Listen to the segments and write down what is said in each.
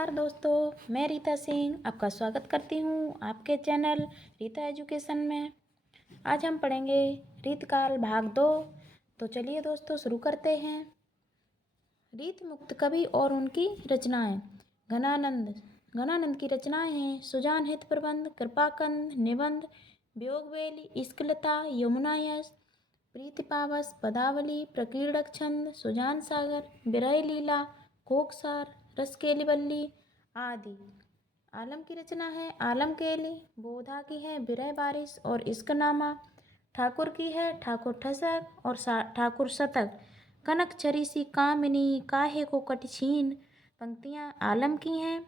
नमस्कार दोस्तों, मैं रीता सिंह आपका स्वागत करती हूँ आपके चैनल रीता एजुकेशन में। आज हम पढ़ेंगे रीतकाल भाग 2। तो चलिए दोस्तों शुरू करते हैं। रीत मुक्त कवि और उनकी रचनाएं। घनानंद की रचनाएं हैं सुजान हित प्रबंध, कृपाकंद, निबंध, वियोगवेली, इश्कलता, यमुना यश, प्रीतिपावस, पदावली, प्रकीर्णक छंद, सुजान सागर, विरह लीला, कोकसार, रसकेली बल्ली आदि। आलम की रचना है आलम केली। बोधा की है विरह बारिश और इश्कनामा। ठाकुर की है ठाकुर ठसक और ठाकुर शतक। कनक छरी सी कामिनी काहे को कटछीन। पंक्तियाँ आलम की हैं।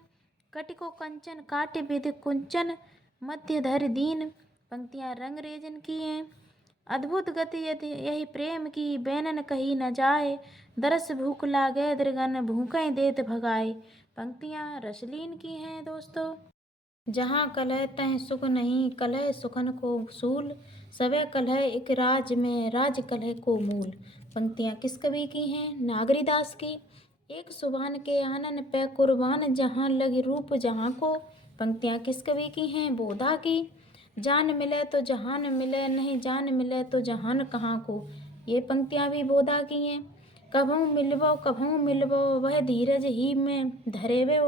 कटि को कंचन काटे विधि कुंचन मध्य धर दीन। पंक्तियाँ रंगरेजन की हैं। अद्भुत गति यही प्रेम की बैनन कही न जाए। दरस भूख लागे दृगन भूखें देत भगाए। पंक्तियाँ रसलीन की हैं दोस्तों। जहाँ कलह तह सुख नहीं कलह सुखन को सूल। सवै कलह एक राज में राज कलह को मूल। पंक्तियाँ किस कवि की हैं? नागरीदास की। एक सुभान के आनन पे कुर्बान जहाँ लगी रूप जहाँ को। पंक्तियाँ किस कवि की हैं? बोधा की। जान मिले तो जहान मिले नहीं जान मिले तो जहान कहाँ को। ये पंक्तियाँ भी बोधा की हैं। कभों मिलबो वह धीरज ही में धरेवे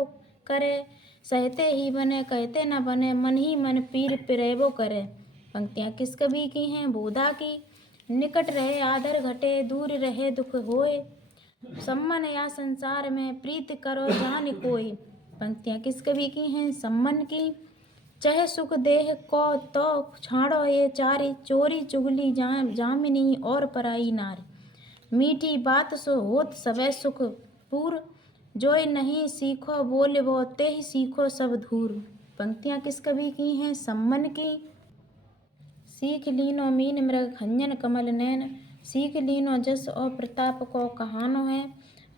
करे। सहते ही बने कहते न बने मन ही मन पीर पिरेबो करे। पंक्तियाँ किस कवि की हैं? बोधा की। निकट रहे आदर घटे दूर रहे दुख होए। सम्मन या संसार में प्रीत करो जान कोई। पंक्तियाँ किस कवि की हैं? सम्मन की। चाहे सुख देह को तो छाड़ो ये चारी चोरी चुगली जामिनी और पराई नारी। मीठी बात सो होत सवै सुख पूर। जोय नहीं सीखो बोले वो ते ही सीखो सब धूर। पंक्तियाँ किस कवि की हैं? सम्मन की। सीख लीनो मीन मृग खंजन कमल नैन। सीख लीनो जस और प्रताप को कहानो है।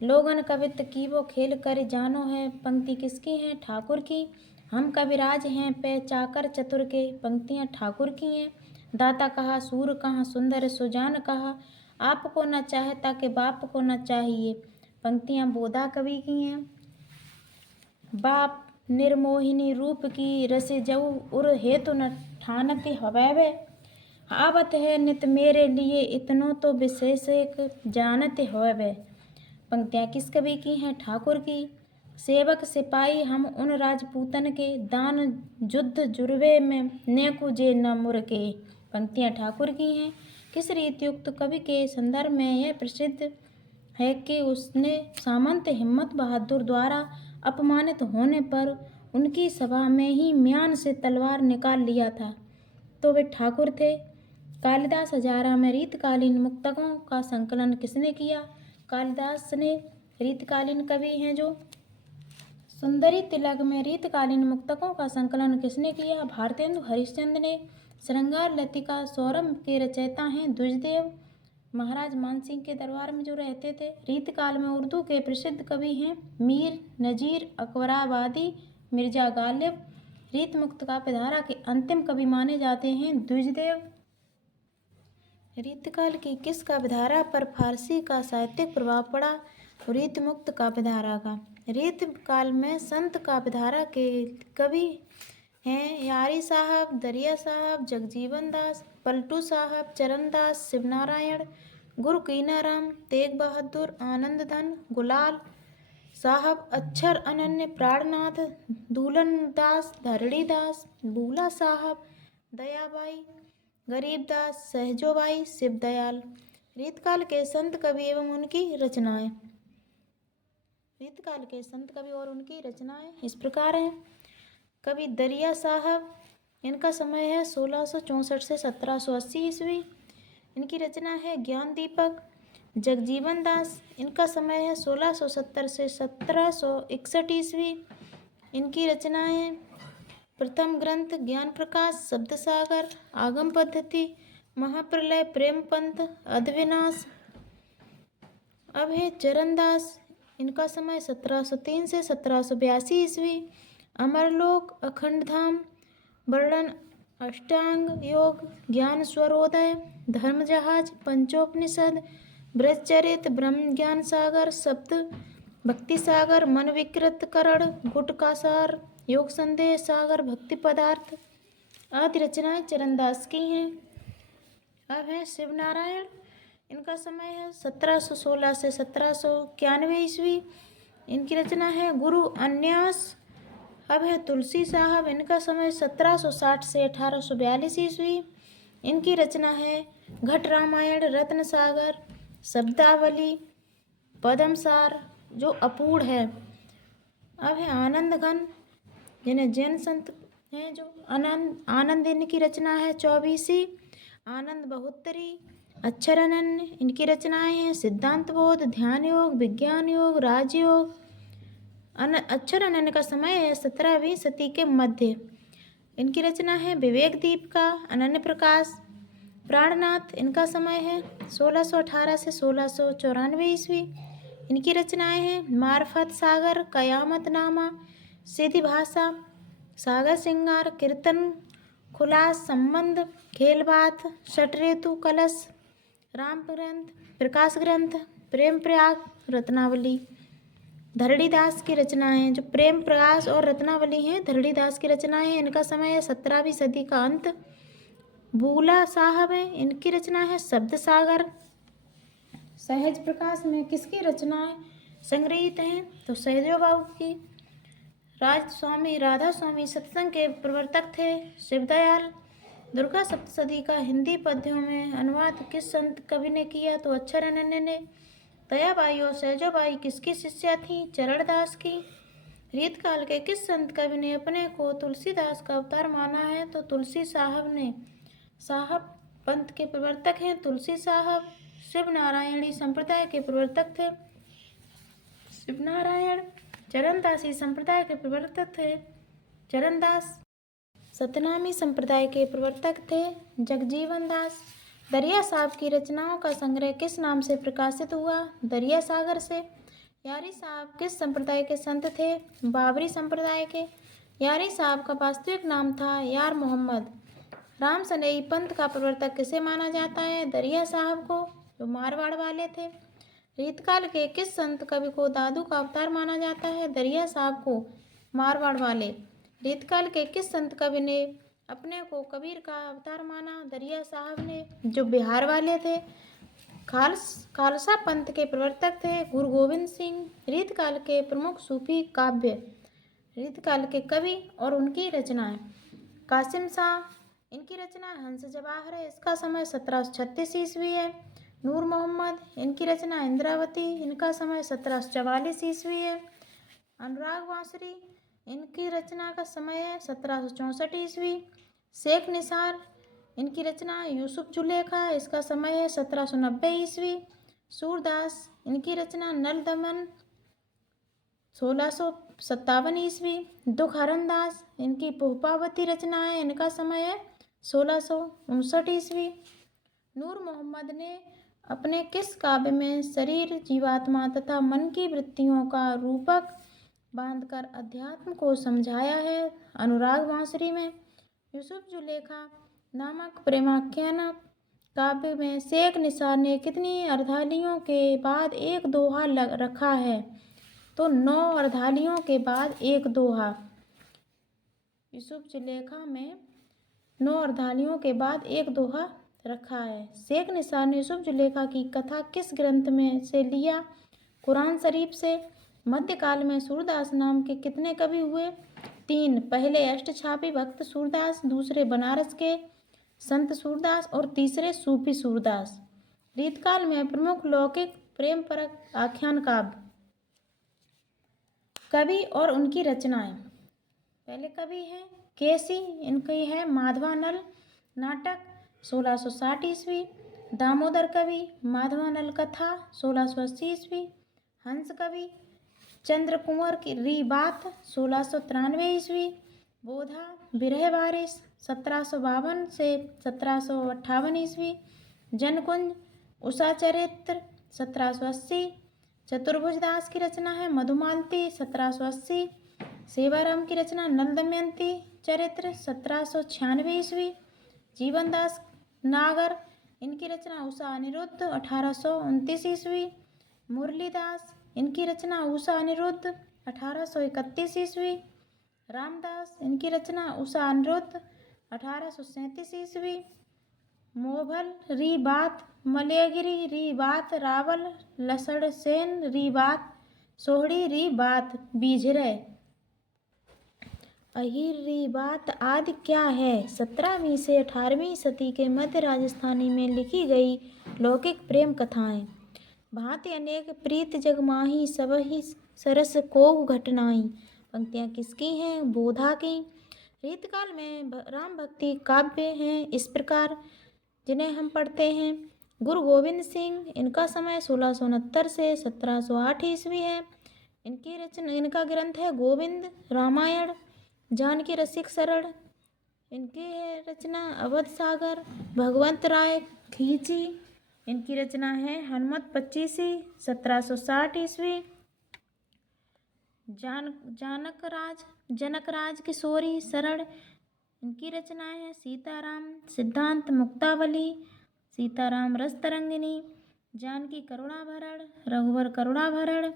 लोगन कवित की वो खेल कर जानो है। पंक्ति किसकी है? ठाकुर की। हम कविराज हैं पे चाकर चतुर के। पंक्तियाँ ठाकुर की हैं। दाता कहा सूर कहाँ सुंदर सुजान कहा। आपको न चाहता के बाप को न चाहिए। पंक्तियाँ बोधा कवि की हैं। बाप निर्मोहिनी रूप की रस जऊ उर हेतु न ठानति हवैवे। आवत है नित मेरे लिए इतनो तो विशेष एक जानते हवैवे। पंक्तियाँ किस कवि की हैं? ठाकुर की। सेवक सिपाही हम उन राजपूतन के दान युद्ध जुर्वे में नेकु जे न मुर के। पंक्तियाँ ठाकुर की हैं। किस रीतियुक्त कवि के संदर्भ में यह प्रसिद्ध है कि उसने सामंत हिम्मत बहादुर द्वारा अपमानित होने पर उनकी सभा में ही म्यान से तलवार निकाल लिया था, तो वे ठाकुर थे। कालिदास हजारा में रीतकालीन मुक्तकों का संकलन किसने किया? कालिदास ने। रीतकालीन कवि हैं जो। सुंदरी तिलक में रीतकालीन मुक्तकों का संकलन किसने किया? भारतेंदु हरिश्चंद्र ने। श्रृंगार लतिका सौरभ के रचयिता हैं द्विजदेव, महाराज मानसिंह के दरबार में जो रहते थे। रीतकाल में उर्दू के प्रसिद्ध कवि हैं मीर नजीर, अकबराबादी, मिर्जा गालिब। रीत मुक्त काव्यधारा के अंतिम कवि माने जाते हैं द्विजदेव। रीतकाल की किस काव्यधारा पर फारसी का साहित्यिक प्रभाव पड़ा? रीत मुक्त काव्यधारा का। रीत काल में संत काव्यधारा के कवि हैं यारी साहब, दरिया साहब, जगजीवन दास, पलटू साहब, चरणदास, शिवनारायण, गुरु कीनाराम, तेग बहादुर, आनंद धन, गुलाल साहब, अक्षर अनन्य, प्राणनाथ, दूलन दास, धरणी दास, बूला साहब, दयाबाई, गरीबदास, सहजोबाई, शिवदयाल। रीतकाल के संत कवि एवं उनकी रचनाएं। रीतकाल के संत कवि और उनकी रचनाएं इस प्रकार हैं। कवि दरिया साहब, इनका समय है 1664 से 1780 ईस्वी। इनकी रचना है ज्ञान दीपक। जगजीवन दास, इनका समय है 1670 से 1761 ईस्वी। इनकी रचनाएं प्रथम ग्रंथ ज्ञान प्रकाश, शब्द सागर, आगम पद्धति, महाप्रलय, प्रेम पंथ, अधविनाश। अब है चरणदास, इनका समय 1703 से 1782 ईस्वी। अमरलोक, अखंडधाम, वर्णन, अष्टांग योग, ज्ञान स्वरोदय, धर्म जहाज, पंचोपनिषद, बृहच्चरित, ब्रह्म ज्ञान सागर, सप्त भक्ति सागर, मन विकृत करण, गुट का सार, योग संदेश सागर, भक्ति पदार्थ आदि रचनाएं चरणदास की हैं। अब है शिव नारायण, इनका समय है 1716 से 1791 ईस्वी। इनकी रचना है गुरु अन्यास। अब है तुलसी साहब, इनका समय 1760 से 1842 ईस्वी। इनकी रचना है घट रामायण, रत्न सागर, शब्दावली, पद्मसार जो अपूर्ण है। अब है आनंद घन, जिन्हें जैन संत हैं जो आनंद इनकी रचना है 24वीं। आनंद बहुत्तरी, अक्षर अनन्य इनकी रचनाएं हैं सिद्धांत बोध, ध्यान योग, विज्ञान योग, राजयोग। अक्षर अनन्य का समय है 17वीं सदी के मध्य। इनकी रचना है विवेक दीप का, अनन्य प्रकाश। प्राणनाथ, इनका समय है 1618 से 1694 ईस्वी। इनकी रचनाएं हैं मार्फत सागर, कयामत नामा, सीधी भाषा, सागर सिंगार, कीर्तन, खुलास, संबंध, खेल बात, षटरेतु, कलश, राम ग्रंथ, प्रकाश ग्रंथ, प्रेम प्रयाग, रत्नावली। धरणीदास की रचनाएं जो प्रेम प्रकाश और रत्नावली हैं, धरणीदास की रचनाएं हैं। इनका समय है 17वीं सदी का अंत। बूला साहब है, इनकी रचना है शब्द सागर। सहज प्रकाश में किसकी रचनाएं संग्रहित हैं? तो सहदेव बाबू की। राज स्वामी राधा स्वामी सत्संग के प्रवर्तक थे। शिवदयाल। दुर्गा सप्तशती का हिंदी पद्यों में अनुवाद किस संत कवि ने किया? तो अक्षर अनन्य ने। दयाबाई और सहजोबाई किसकी शिष्या थी? चरणदास की। रीतकाल के किस संत कवि ने अपने को तुलसीदास का अवतार माना है? तो तुलसी साहब ने। साहब पंथ के प्रवर्तक हैं तुलसी साहब। शिव नारायणी संप्रदाय के प्रवर्तक थे शिव नारायण। चरणदासी संप्रदाय के प्रवर्तक थे चरणदास। सतनामी संप्रदाय के प्रवर्तक थे जगजीवन दास। दरिया साहब की रचनाओं का संग्रह किस नाम से प्रकाशित हुआ? दरिया सागर से। यारी साहब किस संप्रदाय के संत थे? बाबरी संप्रदाय के। यारी साहब का वास्तविक नाम था यार मोहम्मद। राम सनेई पंथ का प्रवर्तक किसे माना जाता है? दरिया साहब को, जो मारवाड़ वाले थे। रीतकाल के किस संत कवि को दादू का अवतार माना जाता है? दरिया साहब को, मारवाड़ वाले। रीतकाल के किस संत कवि ने अपने को कबीर का अवतार माना? दरिया साहब ने, जो बिहार वाले थे। खालसा पंथ के प्रवर्तक थे गुरु गोविंद सिंह। रीतकाल के प्रमुख सूफी काव्य। रीतकाल के कवि और उनकी रचनाएं। कासिम शाह, इनकी रचना हंस जवाहर है, इसका समय 1736 ईस्वी है। नूर मोहम्मद, इनकी रचना इंद्रावती, इनका समय 1744 ईस्वी है। अनुराग बांसुरी, इनकी रचना का समय है 1764 ईस्वी। शेख निसार, इनकी रचना यूसुफ जुलेखा, इसका समय है 1790 ईस्वी। सूरदास, इनकी रचना नल दमन 1657 ईस्वी। दुखहरण दास, इनकी पुष्पावती रचना है, इनका समय है 1659 ईस्वी। नूर मोहम्मद ने अपने किस काव्य में शरीर, जीवात्मा तथा मन की वृत्तियों का रूपक बांधकर अध्यात्म को समझाया है? अनुराग बांसुरी में। यूसुफ जुलेखा नामक प्रेमाख्यान काव्य में शेख निसार ने कितनी अर्धालियों के बाद एक दोहा रखा है? तो 9 अर्धालियों के बाद एक दोहा। यूसुफ जुलेखा में 9 अर्धालियों के बाद एक दोहा रखा है। शेख निसार ने यूसुफ जुलेखा की कथा किस ग्रंथ में से लिया? कुरान शरीफ से। मध्यकाल में सूरदास नाम के कितने कवि हुए? 3। पहले अष्टछापी भक्त सूरदास, दूसरे बनारस के संत सूरदास और तीसरे सूफी सूरदास। रीतकाल में प्रमुख लौकिक प्रेम परक आख्यान काव्य। कवि और उनकी रचनाएं। पहले कवि हैं केसी, इनकी है माधवानल नाटक 1660 ईस्वी। दामोदर कवि माधवानल कथा 1680 ईस्वी। हंस कवि चंद्र कुंवर की री बात 1693 ईस्वी। बोधा बिरह बारिश 1752 से 1758 ईस्वी। जनकुंज उषा चरित्र 1780। चतुर्भुज दास की रचना है मधुमालती 1780। सेवाराम की रचना नल दमयंती चरित्र 1796 ईस्वी। जीवन दास नागर, इनकी रचना उषा अनिरुद्ध 1829 ईस्वी। मुरलीदास, इनकी रचना उषा अनिरुद्ध 1831 ईस्वी। रामदास, इनकी रचना उषा अनिरुद्ध 1837 ईस्वी। मोभल री बात, मलयगिरी री बात, रावल लसड़सेन री बात, सोहड़ी री बात, बीझरे अहीर री बात आदि क्या है 17वीं से 18वीं सदी के मध्य राजस्थानी में लिखी गई लौकिक प्रेम कथाएं। भांति अनेक प्रीत जगमाही सबहि सरस कोउ घटनाई। पंक्तियाँ किसकी हैं? बोधा की। रीतकाल में राम भक्ति काव्य हैं इस प्रकार, जिन्हें हम पढ़ते हैं। गुरु गोविंद सिंह, इनका समय 1669 से 1708 ईस्वी है। इनकी रचना, इनका ग्रंथ है गोविंद रामायण। जानकी रसिक सरल, इनकी है रचना अवध सागर। भगवंत राय खींची, इनकी रचना है हनुमत 25 1760 ईस्वी। जनकराज किशोरी सरल, इनकी रचना है सीताराम सिद्धांत मुक्तावली, सीताराम रस तरंगिनी। जानकी करुणाभरण, रघुवर करुणाभरण।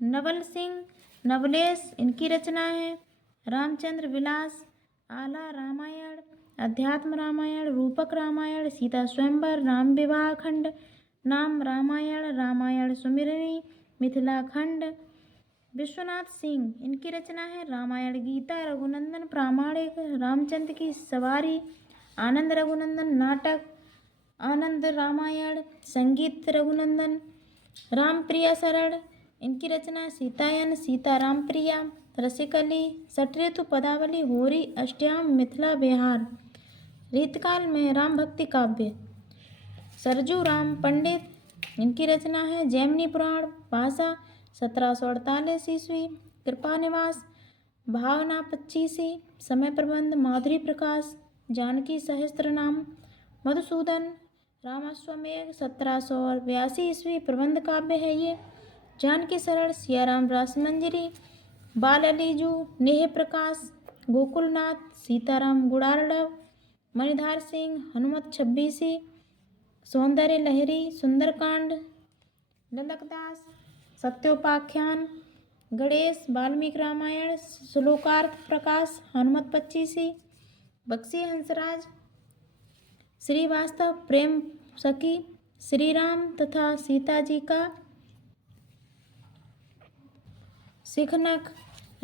नवल सिंह नवलेश, इनकी रचना है रामचंद्र विलास, आला रामायण, अध्यात्म रामायण, रूपक रामायण, सीता स्वयंवर, राम विवाह खंड, नाम रामायण, रामायण सुमिरनी, मिथिला खंड। विश्वनाथ सिंह, इनकी रचना है रामायण गीता, रघुनंदन प्रामाणिक, रामचंद्र की सवारी, आनंद रघुनंदन नाटक, आनंद रामायण, संगीत रघुनंदन। रामप्रिया सरल, इनकी रचना सीतायन, सीता राम प्रिया, रसिकली, सटऋतु पदावली, होरी अष्टयाम, मिथिला बिहार। रीतकाल में राम भक्ति काव्य। सरजू राम पंडित, इनकी रचना है जैमिनी पुराण, भाषा 1748 ईस्वी। कृपा निवास, भावना 25, समय प्रबंध माधुरी प्रकाश। जानकी सहस्त्र नाम, मधुसूदन रामाश्वमेघ 1782 ईस्वी प्रबंध काव्य है ये। जानकी सरल, सियाराम रासमंजरी, बाल अलीजू, नेह प्रकाश, गोकुलनाथ, सीताराम गुड़ारडव, मणिधार सिंह, हनुमत 26, सौंदर्य लहरी, सुंदरकांड, ललकदास, सत्योपाख्यान, गणेश, वाल्मीकि रामायण, श्लोकार्थ प्रकाश, हनुमत 25, बक्सी हंसराज, श्रीवास्तव, प्रेम सखी, श्री राम तथा सीता जी का सिखनक।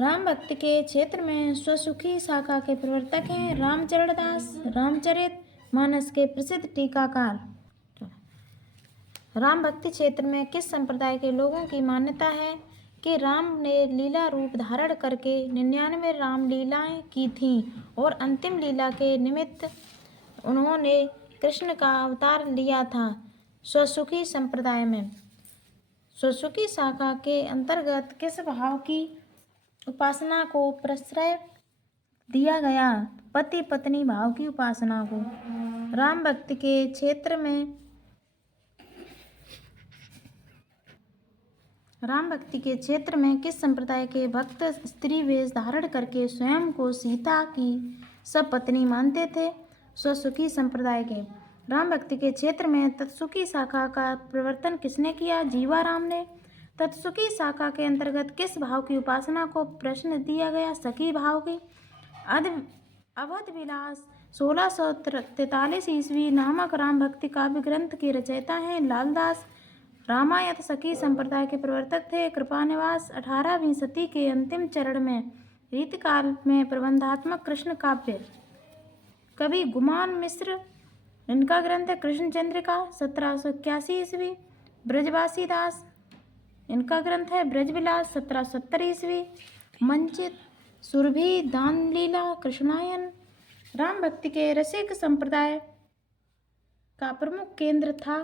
राम भक्ति के क्षेत्र में स्वसुखी शाखा के प्रवर्तक हैं रामचरण दास, रामचरित मानस के प्रसिद्ध टीकाकार। राम भक्ति क्षेत्र में किस संप्रदाय के लोगों की मान्यता है कि राम ने लीला रूप धारण करके 99 राम लीलाएं की थीं और अंतिम लीला के निमित्त उन्होंने कृष्ण का अवतार लिया था। स्वसुखी संप्रदाय में स्वसुखी शाखा के अंतर्गत किस भाव की उपासना को प्रश्रय दिया गया? पति पत्नी भाव की उपासना को। राम भक्ति के क्षेत्र में राम भक्ति के क्षेत्र में किस संप्रदाय के भक्त स्त्री वेश धारण करके स्वयं को सीता की सपत्नी मानते थे? स्वसुखी संप्रदाय के। राम भक्ति के क्षेत्र में तत्सुखी शाखा का प्रवर्तन किसने किया? जीवाराम ने। तत्सुखी शाखा के अंतर्गत किस भाव की उपासना को प्रश्न दिया गया? सखी भाव की। अवध विलास 1643 ईस्वी नामक राम भक्ति काव्य ग्रंथ के रचयिता हैं लालदास। रामायण सखी संप्रदाय के प्रवर्तक थे। कृपानिवास 18वीं सदी के अंतिम चरण में रीतकाल में प्रबंधात्मक कृष्ण काव्य। कवि गुमान मिश्र, इनका ग्रंथ है कृष्ण चंद्रिका 1781 ईस्वी। ब्रजवासी दास, इनका ग्रंथ है ब्रजविलास 1770 ईस्वी। मंचित सुरभि दानलीला कृष्णायन। राम भक्ति के रसिक संप्रदाय का प्रमुख केंद्र था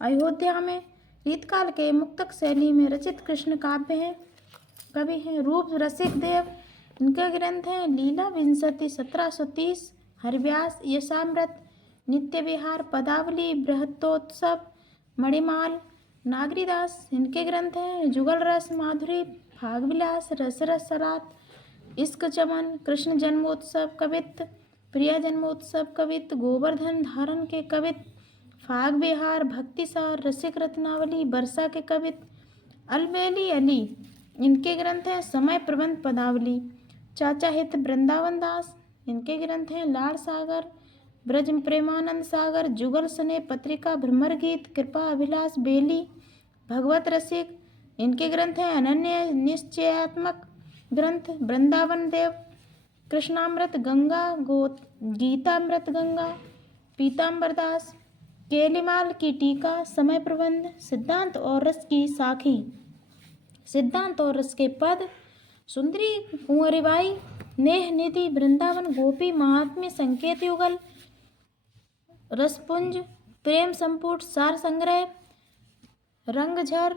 अयोध्या में। रीतकाल के मुक्तक शैली में रचित कृष्ण काव्य है। कवि हैं रूप रसिक देव, इनका ग्रंथ है लीला विंशति 1730। हरिव्यास यशामृत, नित्य विहार, पदावली, बृहत्तोत्सव, मणिमाल। नागरीदास, इनके ग्रंथ हैं जुगल रस माधुरी, फागविलास, रसरसरात, इश्क चमन, कृष्ण जन्मोत्सव कवित्त, प्रिया जन्मोत्सव कवित्त, गोवर्धन धारण के कवित्त, फाग विहार, भक्तिसार, रसिक रत्नावली, वर्षा के कवित्त, अलबेली अली, इनके ग्रंथ हैं समय प्रबंध पदावली। चाचा हित वृंदावन दास, इनके ग्रंथ हैं लाड़ सागर, ब्रज प्रेमानंद सागर, जुगल सने पत्रिका, भ्रमर गीत, कृपा अभिलाष बेली, भगवत रसिक, इनके ग्रंथ हैं अनन्य निश्चयात्मक ग्रंथ वृंदावन देव, कृष्णामृत गंगा, गीतामृत गंगा, पीताम्बर दास, केलीमाल की टीका, समय प्रबंध, सिद्धांत और रस की साखी, सिद्धांत और रस के पद, सुंदरी कुंवरीबाई, नेह निधि, वृंदावन गोपी महात्म्य, संकेत युगल, रसपुंज, प्रेम संपुट, सार संग्रह, रंगझर,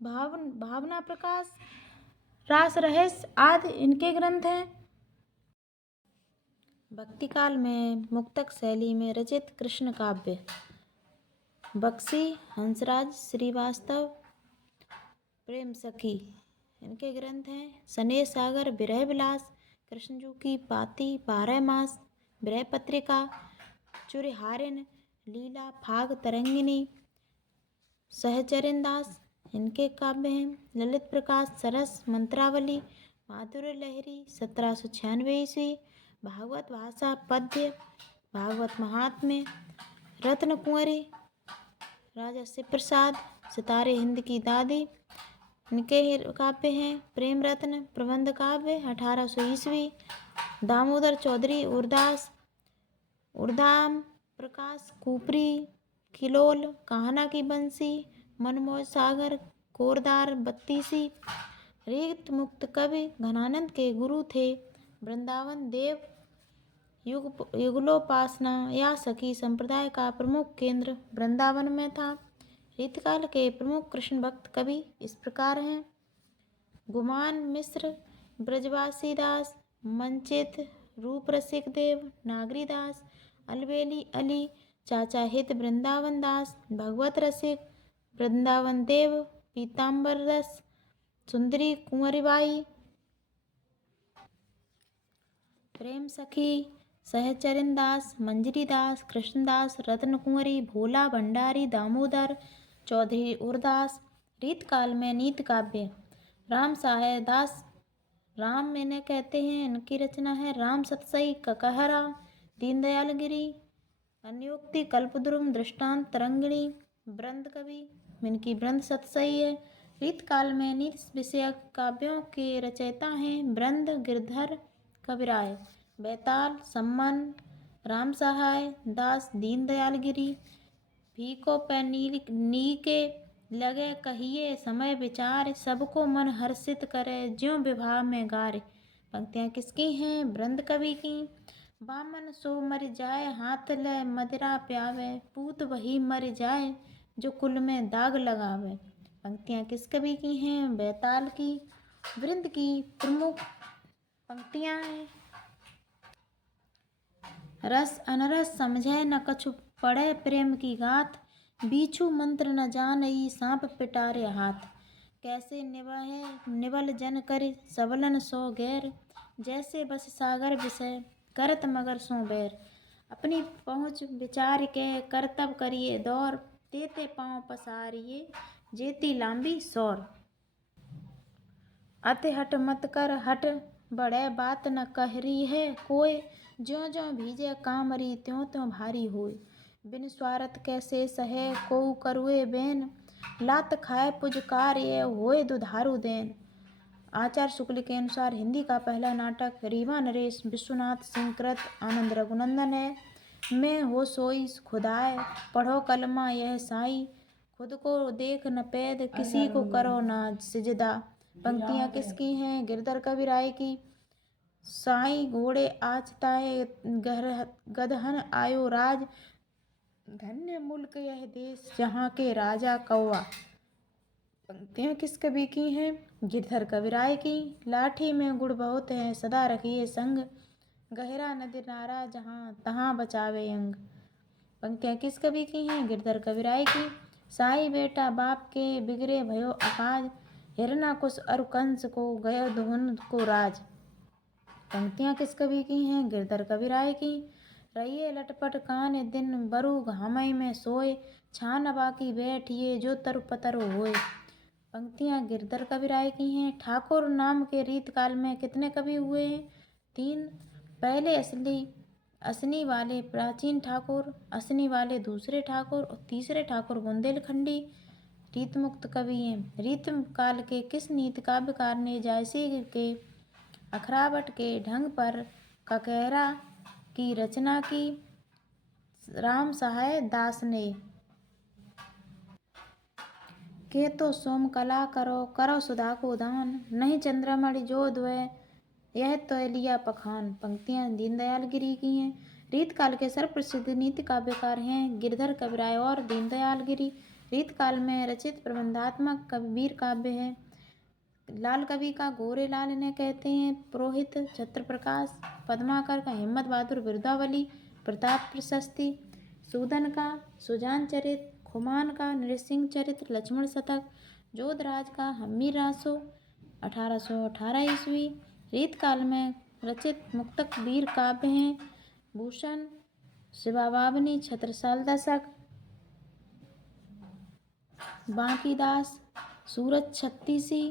भावना प्रकाश, रास रहस्य आदि इनके ग्रंथ हैं। भक्ति काल में मुक्तक शैली में रचित कृष्ण काव्य, बक्सी, हंसराज श्रीवास्तव, प्रेम सखी, इनके ग्रंथ हैं सनेह सागर, विरह विलास, कृष्णजू की पाती, 12 मास, विरह पत्रिका, चुरिहारिन, लीला, फाग तरंगिनी, सहचरिन दास, इनके काव्य हैं ललित प्रकाश, सरस, मंत्रावली, माधुर्य लहरी, 1796 ईस्वी, भागवत भाषा पद्य, भागवत महात्म्य, रत्न कुंवरी, राजा शिव प्रसाद, सितारे हिंद की दादी, इनके काव्य हैं प्रेम रत्न, प्रबंध काव्य, 1800 ईस्वी, दामोदर चौधरी, उरदास, उर्धाम प्रकाश, कुपरी, किलोल, कान्हा की बंसी, मनमोज सागर, कोरदार, 32, रीत मुक्त कवि, घनानंद के गुरु थे, वृंदावन देव, युगलोपासना या सखी संप्रदाय का प्रमुख केंद्र वृंदावन में था। रीतकाल के प्रमुख कृष्ण भक्त कवि इस प्रकार हैं गुमान मिश्र, ब्रजवासी दास, मंचित, रूप रसिक देव, नागरी दास, अलबेली अली, चाचा हित वृंदावन दास, भगवत रसिक, वृंदावन देव, पीताम्बर रस, सुंदरी कुंवरीबाई, प्रेम सखी, सहचरिन दास, मंजरी दास, कृष्णदास, रत्न कुंवरी, भोला भंडारी, दामोदर चौधरी, उरदास। रीतकाल में नीत काव्य, राम सहाय दास, राम इन्हें कहते हैं, इनकी रचना है राम सतसई, ककहरा, दीनदयाल गिरी, अन्योक्ति, कल्पद्रुम, दृष्टांत, तरंगिणी, वृंद कवि, इनकी वृंद सतसई है। रीतकाल में नीत विषयक काव्यों के रचयिता हैं वृंद, गिरधर, कविराय, बैताल, सम्मन, राम सहाय दास, दीनदयाल गिरी, भीको पे नीके लगे कहिए समय विचार, सबको मन हर्षित करे ज्यों विवाह में गारे। पंक्तियाँ किसकी हैं? वृंद कवि की। बामन सो मर जाए हाथ ले मदिरा प्यावे, पूत वही मर जाए जो कुल में दाग लगावे। पंक्तियाँ किस कवि की हैं? बैताल की। वृंद की प्रमुख पंक्तियाँ हैं रस अनरस समझे न कछु पढ़े प्रेम की गाथ, बीछू मंत्र न जानई सांप पिटारे हाथ, कैसे निवल जन कर सबलन सो गैर, जैसे बस सागर विषय करत मगर सो बैर। अपनी पहुँच विचार के करतब करिए दौर, तेते पाँव पसारिए जेती लांबी सौर। अति हट मत कर हट बड़े बात न कहरी है कोय, ज्यों ज्यों भीजे कामरी त्यों त्यों भारी होय। बिन स्वार्थ कैसे सहे को करुए बेन, लात खाए पुजकार ये होए दुधारू देन। आचार्य शुक्ल के अनुसार हिंदी का पहला नाटक रीवा नरेश विश्वनाथ सिंह कृत आनंद रघुनंदन है। मैं हो सोई खुदाए पढ़ो कलमा यह साई, खुद को देख न पैद किसी को करो ना सिजदा। पंक्तियाँ किसकी हैं? गिरधर कविराय की। साई घोड़े आचताए गदहन आयो राज, धन्य मुल्क यह देश जहाँ के राजा कौआ। पंक्तियाँ किस कवि की हैं? गिरधर कविराय की। लाठी में गुड़ बहुत है सदा रखिए संग, गहरा नदी नारा जहाँ तहाँ बचावे अंग। पंक्तियाँ किस कवि की हैं? गिरधर कविराय की। साई बेटा बाप के बिगड़े भयो अकाज, हिरणाकुश अरु कंस को गयो धुन को राज। पंक्तियाँ किस कवि की हैं? गिरधर कविराय की। रहिए लटपट कान दिन बरु घामय में सोए, छान बाकी बैठिए जो तरु पतरु होए। पंक्तियाँ गिरधर कवि राय की हैं। ठाकुर नाम के रीत काल में कितने कवि हुए हैं? 3। पहले असनी वाले प्राचीन ठाकुर, असनी वाले दूसरे ठाकुर और तीसरे ठाकुर बुंदेलखंडी रीतमुक्त कवि हैं। रीत काल के किस नीति काव्यकार ने जायसी के अखरावट के ढंग पर ककहरा की रचना की? राम सहाय दास ने। के तो सोम कला करो, करो सुधा को दान, नहीं चंद्रमणि जो द्वय, यह तो लिया पखान। पंक्तियाँ दीनदयाल गिरी की हैं। रीत काल के सर्वप्रसिद्ध नीति काव्यकार हैं गिरधर कविराय और दीनदयाल गिरी। रीत काल में रचित प्रबंधात्मक वीर काव्य है। लाल कवि का गोरे लाल इन्हें कहते हैं। पुरोहित छत्र प्रकाश, पद्माकर का हिम्मत बहादुर बिरुदावली, प्रताप प्रशस्ति, सूदन का सुजान चरित, खुमान का नृसिंह चरित्र, लक्ष्मण शतक, जोधराज का हम्मी रासो 1818 ईस्वी। रीत काल में रचित मुक्तक वीर काव्य हैं भूषण, शिवाबावनी, छत्रसाल दशक, बांकीदास, सूरज छत्तीसी,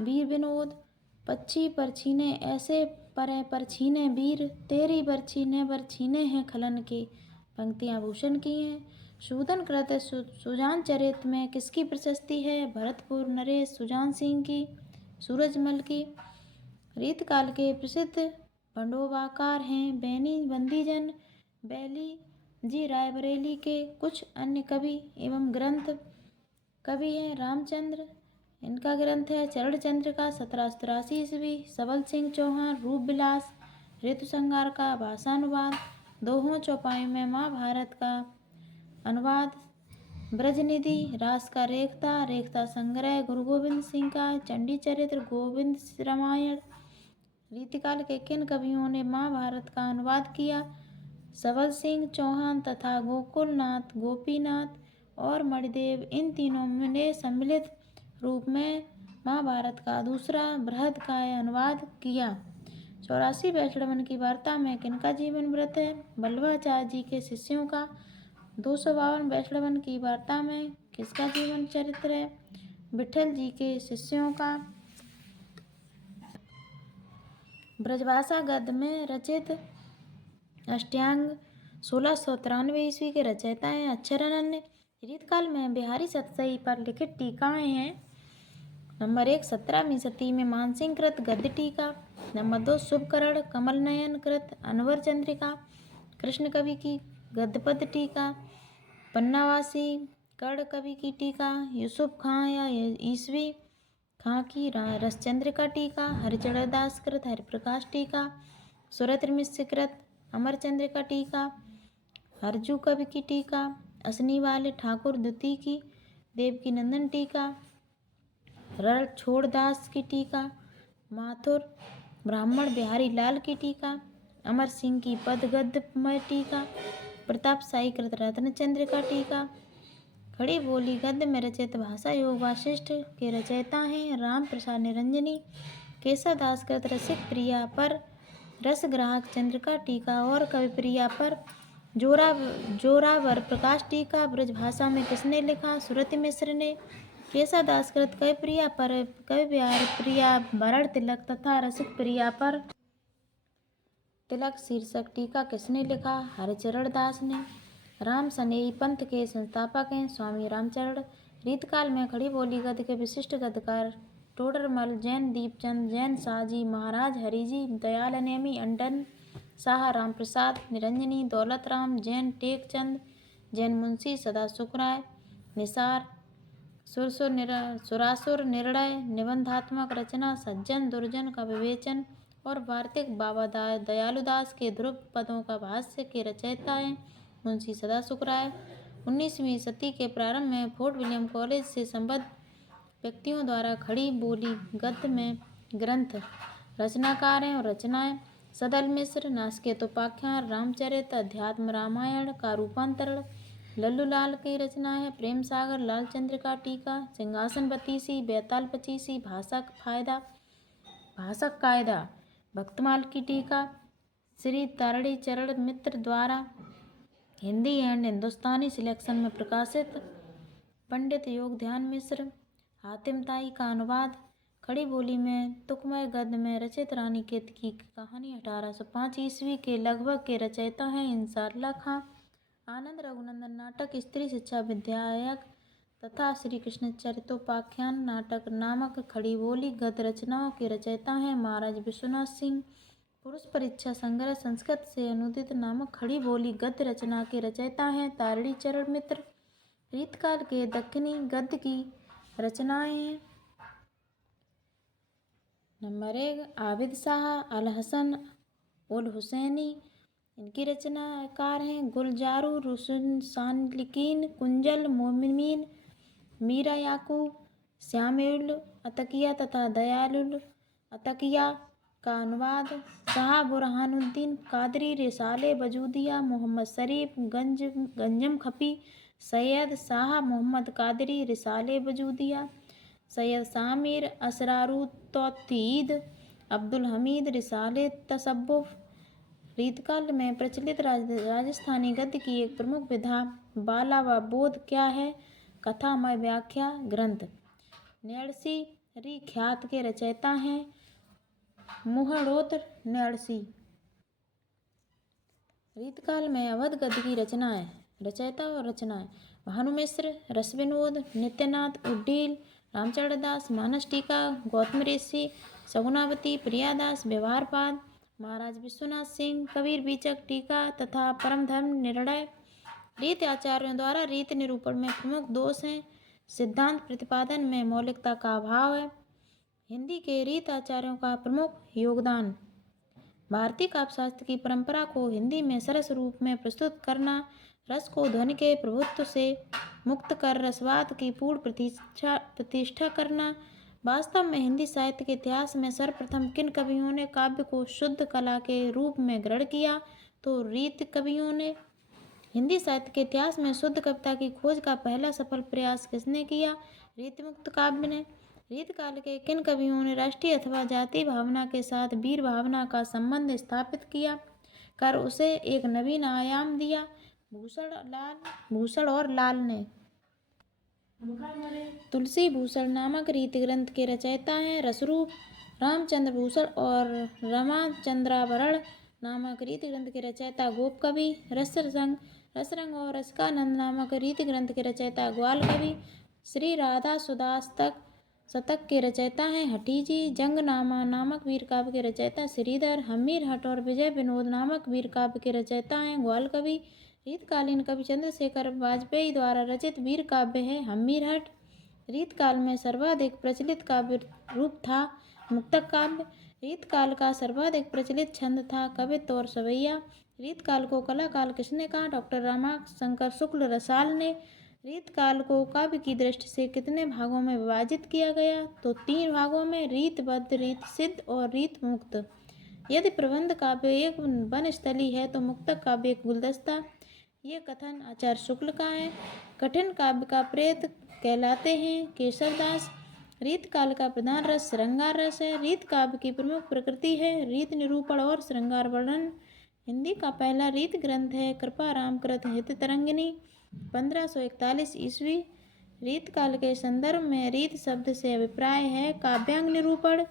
वीर विनोद, पक्षी परछीने ऐसे परे परछीने वीर, तेरी बरछीने बरछीने हैं खलन के। पंक्तियाँ भूषण की हैं। सूदन कृत सुजान चरित में किसकी प्रशस्ति है? भरतपुर नरेश सुजान सिंह की, सूरजमल की। रीत काल के प्रसिद्ध पंडोबाकार हैं बैनी बंदीजन, बैली जी रायबरेली के। कुछ अन्य कवि एवं ग्रंथ कवि हैं रामचंद्र, इनका ग्रंथ है चरण चंद्र का 1783 ईस्वी, सबल सिंह चौहान रूप विलास, ऋतु संहार का भाषानुवाद, दोहों चौपाई में महाभारत का अनुवाद, ब्रजनिधि रास का रेखता, रेखता संग्रह गुरु गोविंद सिंह का, चंडी चरित्र, गोविंद रामायण। रीतिकाल के किन कवियों ने महाभारत का अनुवाद किया? सबल सिंह चौहान तथा गोकुलनाथ गोपीनाथ और मणिदेव। इन तीनों ने सम्मिलित रूप में महाभारत का दूसरा बृहद काव्य अनुवाद किया। 84 वैष्णवन की वार्ता में किनका जीवन वृत्त है? वल्लभाचार्य जी के शिष्यों का। 252 वैष्णवन की वार्ता में किसका जीवन चरित्र है? विठल जी के शिष्यों का। ब्रजभाषा गद्य में रचित अष्टांग 1693 ईस्वी के रचयिता हैं अक्षरानंद। रीतकाल में बिहारी सतसई पर लिखित टीकाएं हैं। नंबर 1 17वीं शती में मानसिंह कृत गद्य टीका। नंबर 2 शुभकरण कमल नयन कृत अनवर चंद्रिका कृष्ण कवि की गद्यपद टीका। पन्नावासी कर्ण कवि की टीका। यूसुफ खां या ईसवी खां की रसचंद्रिका टीका। हरिचरण दास कृत हरिप्रकाश टीका। सुरत्र मिश्र कृत अमरचंद्र का टीका। हरजू कवि की टीका। असनी वाले ठाकुर द्वितीय की देवकी नंदन टीका। रण छोड़दास की टीका। माथुर ब्राह्मण बिहारी लाल की टीका। अमर सिंह की पद गद्यमय टीका। प्रताप साई कृत रत्नचंद्र का टीका। खड़ी बोली गद्य में रचित भाषा योग वाशिष्ठ के रचयिता हैं राम प्रसाद निरंजनी। केशव दास कृत रसिक प्रिया पर रसग्राहक चंद्र का टीका और कवि प्रिया पर जोरावर प्रकाश टीका ब्रज भाषा में किसने लिखा? सुरति मिश्र ने। केशव दास कृत कवि प्रिया पर कवि बिहार प्रिया भरण तिलक तथा रसिक प्रिया पर तिलक शीर्षक टीका किसने लिखा? हरिचरण दास ने। राम सनेही पंथ के संस्थापक हैं स्वामी रामचरण। रीतकाल में खड़ी बोली गद्य के विशिष्ट गद्यकार टोडरमल, जैन दीपचंद, जैन शाहजी, महाराज हरिजी, दयाल नेमी, अंडन शाह, राम प्रसाद निरंजनी, दौलत राम, जैन टेकचंद, जैन मुंशी सदा सुखराय, निसार, सुरासुर निर्णय, निबंधात्मक रचना, सज्जन दुर्जन का विवेचन और वार्तिक बाबा दयालुदास के ध्रुव पदों का भाष्य के रचयिता हैं मुंशी सदा सुखराय। 19वीं शती के प्रारंभ में फोर्ट विलियम कॉलेज से संबद्ध व्यक्तियों द्वारा खड़ी बोली गद्य में ग्रंथ रचनाकार हैं और रचनाएं सदल मिश्र, नासकेत उपाख्यान, रामचरित, अध्यात्म रामायण का रूपांतरण लल्लूलाल की रचना है, प्रेम सागर, लालचंद्र का टीका, सिंहासन बतीसी, बैताल पचीसी, भाषक कायदा, भक्तमाल की टीका, श्री तारणी चरण मित्र द्वारा हिंदी एंड हिंदुस्तानी सिलेक्शन में प्रकाशित, पंडित योग ध्यान मिश्र, हातिम ताई का अनुवाद। खड़ी बोली में तुकमय गद्य में रचित रानी केतकी की कहानी 1805 ईस्वी के लगभग के रचयिता हैं इंसाल्लाह खां। आनंद रघुनंदन नाटक स्त्री शिक्षा विद्यायक तथा श्री कृष्ण चरितोपाख्यान नाटक नामक खड़ी बोली गद्य रचनाओं के रचयिता हैं महाराज विश्वनाथ सिंह। पुरुष परीक्षा संग्रह संस्कृत से अनुदित नामक खड़ी बोली गद्य रचना के रचयिता हैं तारिणी चरण मित्र। रीतकाल के दक्खनी गद्य की रचनाएं। नंबर 1 आबिद शाह अल हसन उल हुसैनी। इनकी रचनाकार हैं गुलजारू रुसन सालिकीन कुंजल मोमिनीन मीरा याकूब श्यामुल अतकिया तथा दयालुल अतकिया का अनुवाद शाह बुरहानुद्दीन कादरी रिसाले वजूदिया मोहम्मद शरीफ गंजम खपी सैयद शाह मोहम्मद कादरी रिसाले वजूदिया सैयद सामिर असरारुत्तौहीद अब्दुल हमीद रिसाले तसव्वुफ। रीतकाल में प्रचलित राजस्थानी गद्य की एक प्रमुख विधा बाला व बोध क्या है कथामय व्याख्या ग्रंथ। नैणसी री ख्यात के रचयिता हैं मुहणोत्र नैणसी। रीतकाल में अवध गद्य की रचनाएं। रचयिता और रचनाएं भानु मिश्र रसविनोद नित्यनाथ उड्डील रामचरण दास मानस टीका गौतम ऋषि सगुनावती प्रियादास व्यवहारपाद महाराज विश्वनाथ सिंह कबीर बीचक टीका तथा परम धर्म निर्णय। रीत आचार्यों द्वारा रीत निरूपण में प्रमुख दोष हैं सिद्धांत प्रतिपादन में मौलिकता का अभाव है। हिंदी के रीत आचार्यों का प्रमुख योगदान भारतीय काव्यशास्त्र की परंपरा को हिंदी में सरस रूप में प्रस्तुत करना रस को ध्वनि के प्रभुत्व से मुक्त कर रसवाद की पूर्ण प्रतिष्ठा करना। वास्तव में हिंदी साहित्य के इतिहास में सर्वप्रथम किन कवियों ने काव्य को शुद्ध कला के रूप में ग्रहण किया तो रीत कवियों ने। हिंदी साहित्य के इतिहास में शुद्ध कविता की खोज का पहला सफल प्रयास किसने किया रीतिमुक्त काव्य ने। रीतकाल के किन कवियों ने राष्ट्रीय अथवा जातीय भावना के साथ वीर भावना का संबंध स्थापित किया कर उसे एक नवीन आयाम दिया भूषण और लाल ने। तुलसी भूषण नामक रीति ग्रंथ के रचयिता हैं रसरूप रामचंद्र भूषण और रमाचंद्रावरण नामक रीति ग्रंथ के रचयिता गोप कवि रसरंग और रसकानंद नामक रीति ग्रंथ के रचयिता ग्वाल कवि। श्री राधा सुदास शतक के रचयिता हैं हठीजी जंगनामा नामक वीर काव्य के रचयिता श्रीधर हमीर हट और विजय विनोद नामक वीर काव्य के रचयिता हैं ग्वाल कवि। रीतकालीन कवि चंद्रशेखर वाजपेयी द्वारा रचित वीर काव्य है हमीर हट। रीतकाल में सर्वाधिक प्रचलित काव्य रूप था मुक्तक काव्य। रीतकाल का सर्वाधिक प्रचलित छंद था कवित्व और सवैया। रीतकाल को कला काल किसने कहा डॉक्टर रामाशंकर शुक्ल रसाल ने। रीतकाल को काव्य की दृष्टि से कितने भागों में विभाजित किया गया तो 3 भागों में रीतबद्ध रीत सिद्ध और रीत मुक्त। यदि प्रबंध काव्य एक वनस्थली है तो मुक्तक काव्य एक गुलदस्ता। ये कथन आचार्य शुक्ल का है। कठिन काव्य का प्रेत कहलाते हैं केशवदास। रीतकाल का प्रधान रस श्रृंगार रस है। रीत काव्य की प्रमुख प्रकृति है रीत निरूपण और श्रृंगार वर्णन। हिंदी का पहला रीत ग्रंथ है कृपाराम कृत हित तरंगिनी 1541 ईस्वी। रीतकाल के संदर्भ में रीत शब्द से अभिप्राय है काव्यांग निरूपण।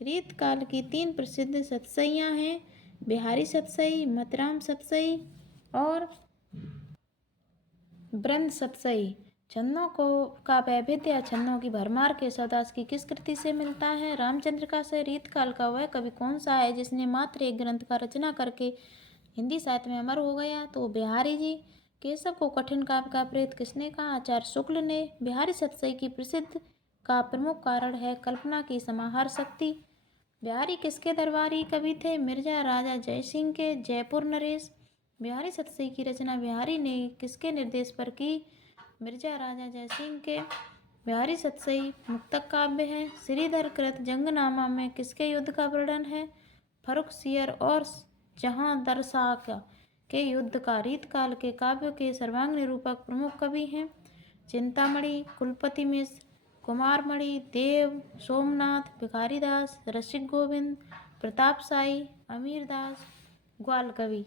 रीतकाल की 3 प्रसिद्ध सतसइयाँ हैं बिहारी सतसई मतराम सतसई और वृंद सतसई। छंदों का वैविध्य या छंदों की भरमार केशवदास की किस कृति से मिलता है रामचंद्र का से। रीतकाल का वह कवि कौन सा है जिसने मात्र एक ग्रंथ का रचना करके हिंदी साहित्य में अमर हो गया तो बिहारी जी। केशव को कठिन काव्य का प्रेत किसने कहा आचार्य शुक्ल ने। बिहारी सतसई की प्रसिद्ध का प्रमुख कारण है कल्पना की समाहार शक्ति। बिहारी किसके दरबारी कवि थे मिर्जा राजा जयसिंह के जयपुर नरेश। बिहारी सतसई की रचना बिहारी ने किसके निर्देश पर की मिर्जा राजा जयसिंह के। बिहारी सतसई मुक्तक काव्य है। श्रीधर कृत जंगनामा में किसके युद्ध का वर्णन है फर्रुखसियर और जहांदरशाह के युद्ध का। रीतकाल के काव्यों के सर्वांग निरूपक प्रमुख कवि हैं चिंतामणि कुलपति मिश्र कुमारमणि देव सोमनाथ भिखारीदास रसिक गोविंद प्रतापशाही अमीरदास ग्वाल कवि।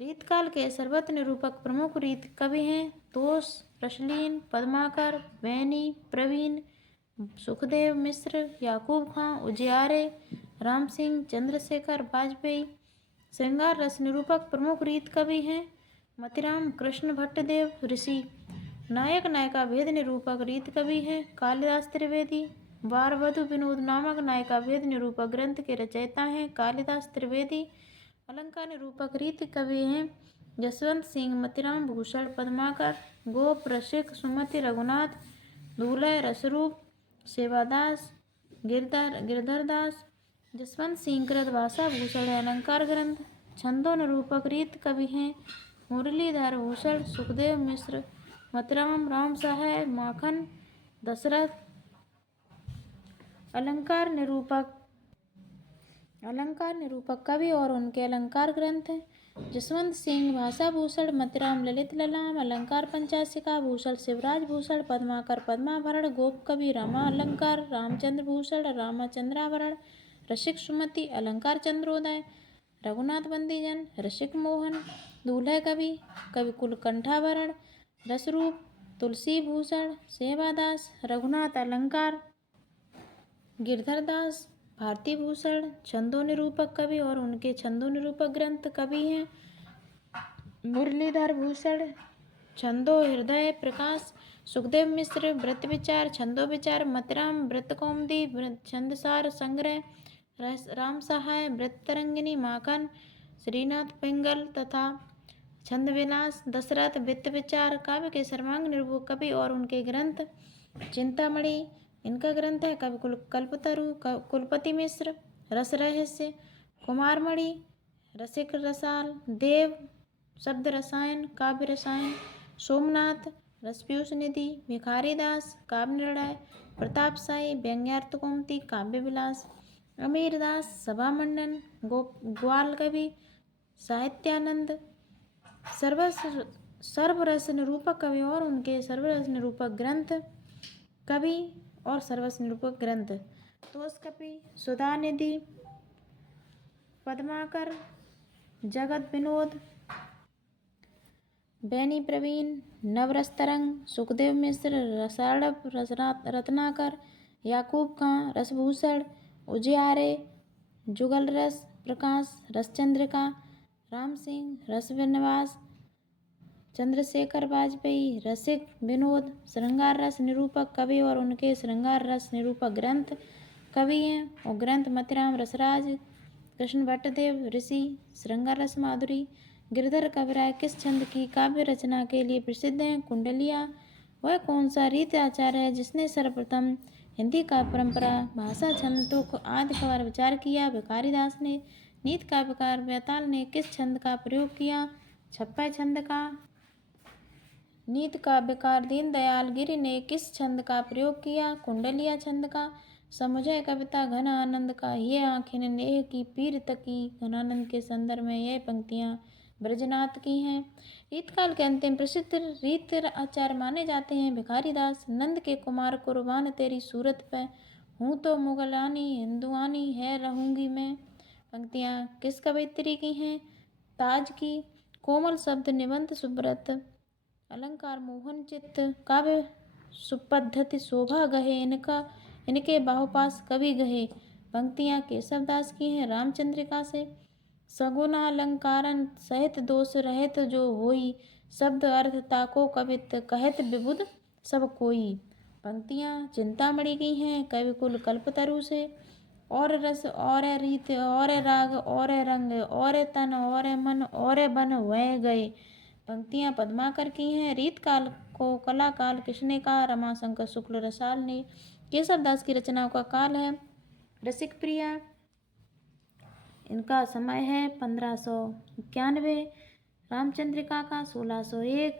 रीतकाल के सर्वत्र निरूपक प्रमुख रीत कवि हैं तोष प्रश्लीन पद्माकर बैनी प्रवीण सुखदेव मिश्र, याकूब खां उजियारे, राम सिंह, चंद्रशेखर वाजपेयी। श्रृंगार रस निरूपक प्रमुख रीत कवि हैं मतिराम कृष्ण भट्टदेव ऋषि। नायक नायिका भेद निरूपक रीत कवि हैं कालिदास त्रिवेदी। वार वधु विनोद नामक नायिका भेद निरूपक ग्रंथ के रचयिता हैं कालिदास त्रिवेदी। अलंकार निरूपक रीत कवि हैं जसवंत सिंह, मतिराम भूषण, पद्माकर, गोप, रसिक, सुमति, रघुनाथ, दूल्हे, रसरूप, सेवादास, गिरधरदास। जसवंत सिंह कृत भाषा भूषण अलंकार ग्रंथ। छंदों निरूपक रीत कवि हैं मुरलीधर भूषण, सुखदेव मिश्र, मतिराम, राम सहाय, माखन, दशरथ। अलंकार निरूपक कवि और उनके अलंकार ग्रंथ जसवंत सिंह भाषा भूषण, मतिराम ललित ललाम, अलंकार पंचाशिका भूषण, शिवराज भूषण, पद्माकर पद्माभरण, गोप कवि रामा अलंकार, रामचंद्र भूषण, रामचंद्राभरण, रसिक सुमति, अलंकार चंद्रोदय, रघुनाथ बंदीजन, रसिक मोहन, दूल्हे कवि, कवि कुल कंठाभरण, रसरूप, तुलसी भूषण, सेवादास, रघुनाथ अलंकार, गिरधरदास, भारती भूषण। छंदों निरूपक कवि और उनके छंदों निरूपक ग्रंथ कवि हैं मुरलीधर भूषण, छंदो हृदय प्रकाश, सुखदेव मिश्र, वृत्त विचार, छंदो विचार, मतिराम, वृत्त कौमुदी, छंदसार संग्रह, राम सहाय, वृत्त तरंगिनी, माखन, श्रीनाथ पिंगल तथा छंद विलास, दशरथ, वित्त विचार। काव्य के सर्वांग निरूपक कवि और उनके ग्रंथ चिंतामणि इनका ग्रंथ है कवि कल्पतरु, कुलपति मिश्र, रस रहस्य, कुमारमणि, रसिक रसाल, देव, शब्द रसायन, काव्य रसायन, सोमनाथ, रसपीयूष निधि, भिखारी दास, काव्य निर्णय, प्रताप साई, व्यंग्यार्थ कौमुदी, काव्य विलास, अमीर दास, सभा मंडन, ग्वाल कवि, साहित्यानंद। सर्वरस निरूपक कवि और उनके सर्वरस निरूपक ग्रंथ कवि और सर्वरस निरूपक ग्रंथ तोषकपि, सुधानिधि, पद्माकर, जगत विनोद, बैनी प्रवीण, नवरस तरंग, सुखदेव मिश्र, रसाड़प, रत्नाकर, याकूब खां, रसभूषण, उजियारे, जुगल रस प्रकाश, रसचंद्रिका, राम सिंह, रसनिवास, चंद्रशेखर वाजपेयी, रसिक विनोद। श्रृंगार रस निरूपक कवि और उनके श्रृंगार रस निरूपक ग्रंथ कवि हैं और ग्रंथ मतिराम रसराज, कृष्ण भट्टदेव ऋषि, श्रृंगार रस माधुरी। गिरधर कविराय किस छंद की काव्य रचना के लिए प्रसिद्ध हैं? कुंडलिया। वह कौन सा रीति आचार्य है जिसने सर्वप्रथम हिंदी काव्य परंपरा, भाषा, छंदों को आदि का विचार किया? भिखारी दास ने। नीत काव्यकार बेताल ने किस छंद का प्रयोग किया? छप्पय छंद का। नीत काव्यकार दीनदयाल गिरि ने किस छंद का प्रयोग किया? कुंडलिया छंद का। समुझय कविता घन आनंद का, ये आँखें नेह की पीर तकी। घनानंद के संदर्भ में यह पंक्तियाँ ब्रजनाथ की हैं। रीतकाल के अंतिम प्रसिद्ध रीत आचार्य माने जाते हैं भिखारी दास। नंद के कुमार कुर्बान तेरी सूरत पे, हूँ तो मुगलानी हिंदुआनी है रहूँगी मैं। पंक्तियाँ किस कवयित्री की हैं? ताज की। कोमल शब्द निबंध सुब्रत, अलंकार मोहन चित्त, काव्य सुपद्धति शोभा गहे, इनके बाहुपास कवि गहे। पंक्तियाँ केशवदास की हैं रामचंद्रिका से। सगुना अलंकारन सहित दोष रहित जो होई, शब्द अर्थ ताको कवित कहत विबुध सब कोई। पंक्तियाँ चिंतामणि की हैं कवि कुल कल्पतरु से। और रस और रीत और राग और रंग और तन और मन और बन वह गए। पंक्तियाँ पद्माकर की हैं। रीत काल को कला काल किसने कहा? रमाशंकर शुक्ल रसाल ने। केशवदास की रचनाओं का काल है रसिक प्रिया, इनका समय है 1591। रामचंद्रिका का 1601,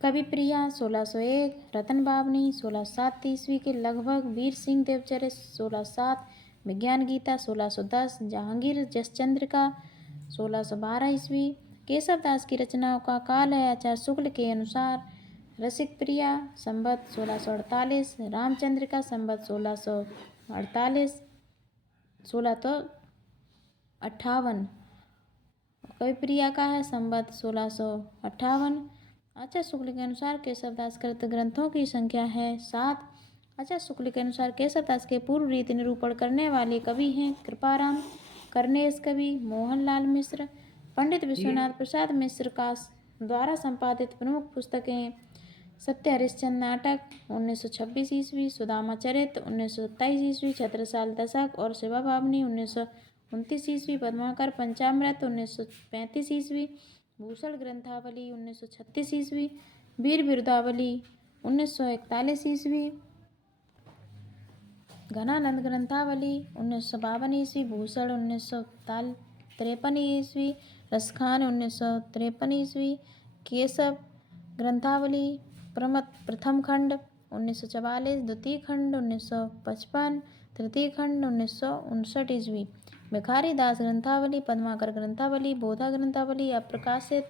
कवि प्रिया 1601, रतन बावनी 1607 ईस्वी के लगभग, वीर सिंह देवचर्य 1607, विज्ञान गीता 1610, जहांगीर जसचंद्रिका 1612 ईस्वी। केशवदास की रचनाओं का काल है आचार्य शुक्ल के अनुसार रसिक प्रिया संवत 1648, रामचंद्रिका संवत 1658, 1658, कवि प्रिया का है संवत 1658। आचार्य शुक्ल के अनुसार केशवदास कृत ग्रंथों की संख्या है 7। आचार्य शुक्ल के अनुसार केशवदास के पूर्व रीति निरूपण करने वाले कवि हैं कृपाराम, करनेश कवि, मोहनलाल मिश्र। पंडित विश्वनाथ प्रसाद मिश्र का द्वारा संपादित प्रमुख पुस्तकें सत्य हरिश्चंद्र नाटक 1926 ईस्वी, सुदामा चरित 1927 ईस्वी, छत्रसाल दशक और शिवा भावनी 1929 ईस्वी, पद्माकर पंचामृत 1935 ईस्वी, भूषण ग्रंथावली 1936 ईस्वी, वीर बिरुदावली 1941 ईस्वी, घनानंद ग्रंथावली 1952 ईस्वी, भूषण 1953 ईस्वी, रसखान 1953 ईस्वी, केशव ग्रंथावली प्रथम खंड 1944, द्वितीय खंड 1955, तृतीय खंड 1959 ईस्वी, भिखारी दास ग्रंथावली, पद्माकर ग्रंथावली, बोधा ग्रंथावली अप्रकाशित,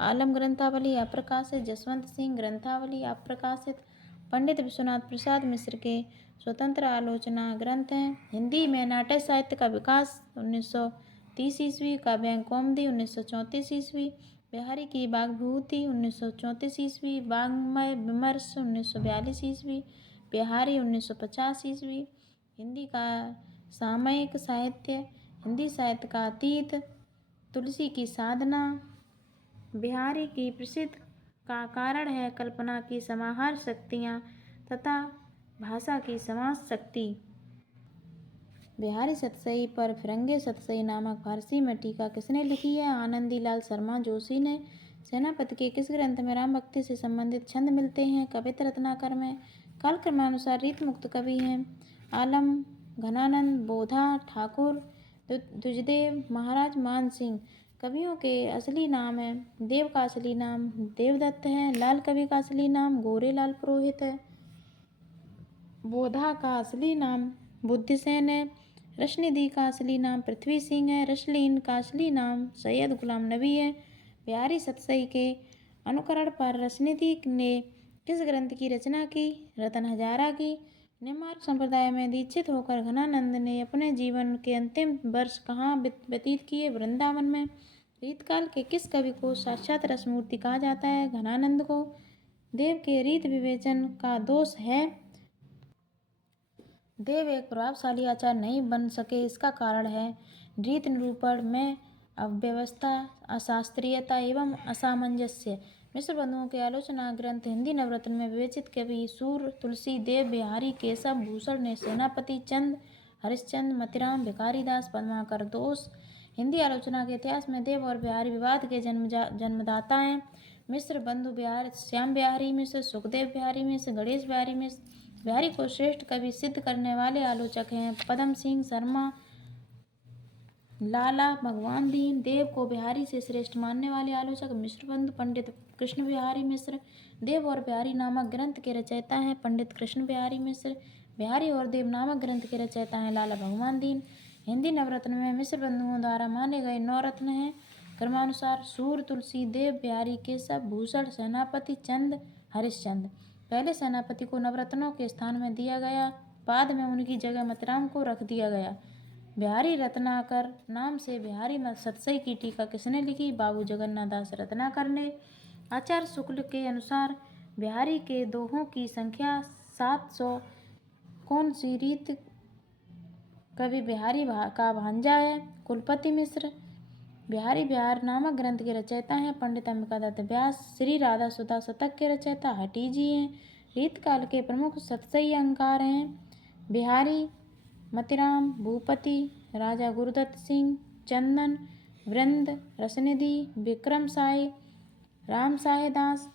आलम ग्रंथावली अप्रकाशित, जसवंत सिंह ग्रंथावली अप्रकाशित। पंडित विश्वनाथ प्रसाद मिश्र के स्वतंत्र आलोचना ग्रंथ हैं। हिंदी में नाट्य साहित्य का विकास 1930 ईस्वी, काव्यांग कौमुदी 1934 ईस्वी, बिहारी की बाग विभूति 1934 ईस्वी, वाङ्मय विमर्श 1942 ईस्वी, बिहारी 1950 ईस्वी। हिंदी का सामयिक साहित्य, हिंदी साहित्य का अतीत, तुलसी की साधना, बिहारी की प्रसिद्ध का कारण है कल्पना की समाहार शक्तियाँ तथा भाषा की समास शक्ति। बिहारी सतसई पर फिरंगे सतसई नामक फारसी में टीका किसने लिखी है? आनंदीलाल शर्मा जोशी ने। सेनापति के किस ग्रंथ में राम भक्ति से संबंधित छंद मिलते हैं? कवित्र रत्नाकर में। कालक्रमानुसार रीत मुक्त कवि हैं आलम, घनानंद, बोधा, ठाकुर, द्विजदेव, महाराज मान सिंह। कवियों के असली नाम है। देव का असली नाम देवदत्त है। लाल कवि का असली नाम गोरेलाल पुरोहित है। बोधा का असली नाम बुद्धिसेन है। रश्निधि का असली नाम पृथ्वी सिंह है। रश्लीन का असली नाम सैयद गुलाम नबी है। बिहारी सतसई के अनुकरण पर रश्निधि ने किस ग्रंथ की रचना की? रतन हजारा की। निम्बार्क संप्रदाय में दीक्षित होकर घनानंद ने अपने जीवन के अंतिम वर्ष कहाँ व्यतीत किए? वृंदावन में। रीतकाल के किस कवि को साक्षात रसमूर्ति कहा जाता है? घनानंद को। देव के रीत विवेचन का दोष है। देव एक प्रभावशाली आचार्य नहीं बन सके, इसका कारण है रीत निरूपण में अव्यवस्था, अशास्त्रीयता एवं असामंजस्य। मिश्र बंधुओं के आलोचना ग्रंथ हिंदी नवरत्न में विवेचित कवि सूर, तुलसी, देव, बिहारी, केशव, भूषण ने सेनापति, चंद, हरिश्चंद्र, मतिराम, भिखारी दास, पद्माकर। दोष: हिंदी आलोचना के इतिहास में देव और बिहारी विवाद के जन्मदाता हैं। मिश्र बंधु श्याम बिहारी मिश्र, सुखदेव बिहारी मिश्र, गणेश बिहारी मिश्र बिहारी को श्रेष्ठ कवि सिद्ध करने वाले आलोचक हैं। पदम सिंह शर्मा, लाला भगवान दीन। देव को बिहारी से श्रेष्ठ मानने वाले आलोचक मिश्र बंधु पंडित कृष्ण बिहारी मिश्र। देव और बिहारी नामक ग्रंथ के रचयिता हैं पंडित कृष्ण बिहारी मिश्र। बिहारी और देव नामक ग्रंथ के रचयिता हैं लाला भगवान दीन। हिंदी नवरत्न में मिश्र बंधुओं द्वारा माने गए 9 रत्न हैं क्रमानुसार सूर, तुलसी, देव, बिहारी, केशव, भूषण, सेनापति, चंद, हरिश्चंद्र। पहले सेनापति को नवरत्नों के स्थान में दिया गया, बाद में उनकी जगह मतिराम को रख दिया गया। बिहारी रत्नाकर नाम से बिहारी सतसई की टीका किसने लिखी? बाबू जगन्नाथ दास रत्नाकर ने। आचार्य शुक्ल के अनुसार बिहारी के दोहों की संख्या 700। कौन सी रीत कवि बिहारी का भांजा है? कुलपति मिश्र। बिहारी बिहार नामक ग्रंथ के रचयिता हैं पंडित अंबिकादत्त व्यास। श्री राधा सुधा शतक के रचयिता हटी जी हैं। रीतकाल के प्रमुख सतसई अंकार हैं बिहारी, मतिराम, भूपति, राजा गुरुदत्त सिंह, चंदन, वृंद, रसनिधि, विक्रम साय, राम साय दास।